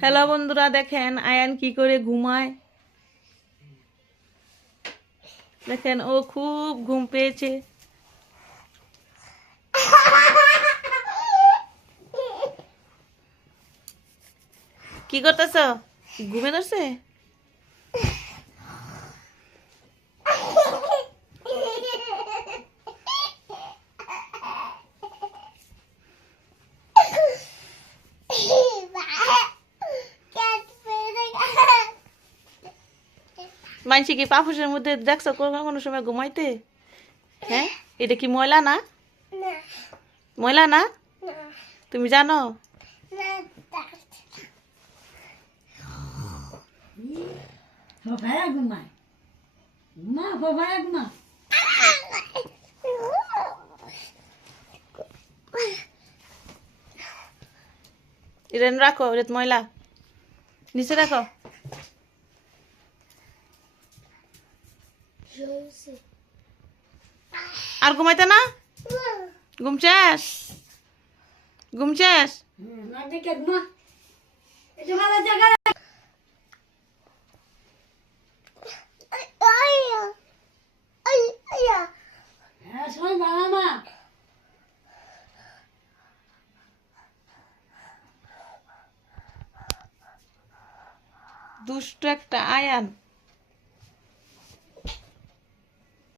Hello বন্ধুরা, দেখেন আয়ান কি করে ঘুমায়। দেখেন ও খুব ঘুম পেয়েছে। কি করতেছ? ঘুমে ধরছে? মানছি কি পাপুসের মধ্যে দেখছো কোনো সময় ঘুমাইতে? হ্যাঁ, এটা কি ময়লা না? ময়লা না? তুমি জানো? এটা রাখো, এটা ময়লা নিচে রাখো। আর ঘুমাইতে না? ঘুম শেষ? ঘুম শেষ? দুষ্ট একটা আয়ান।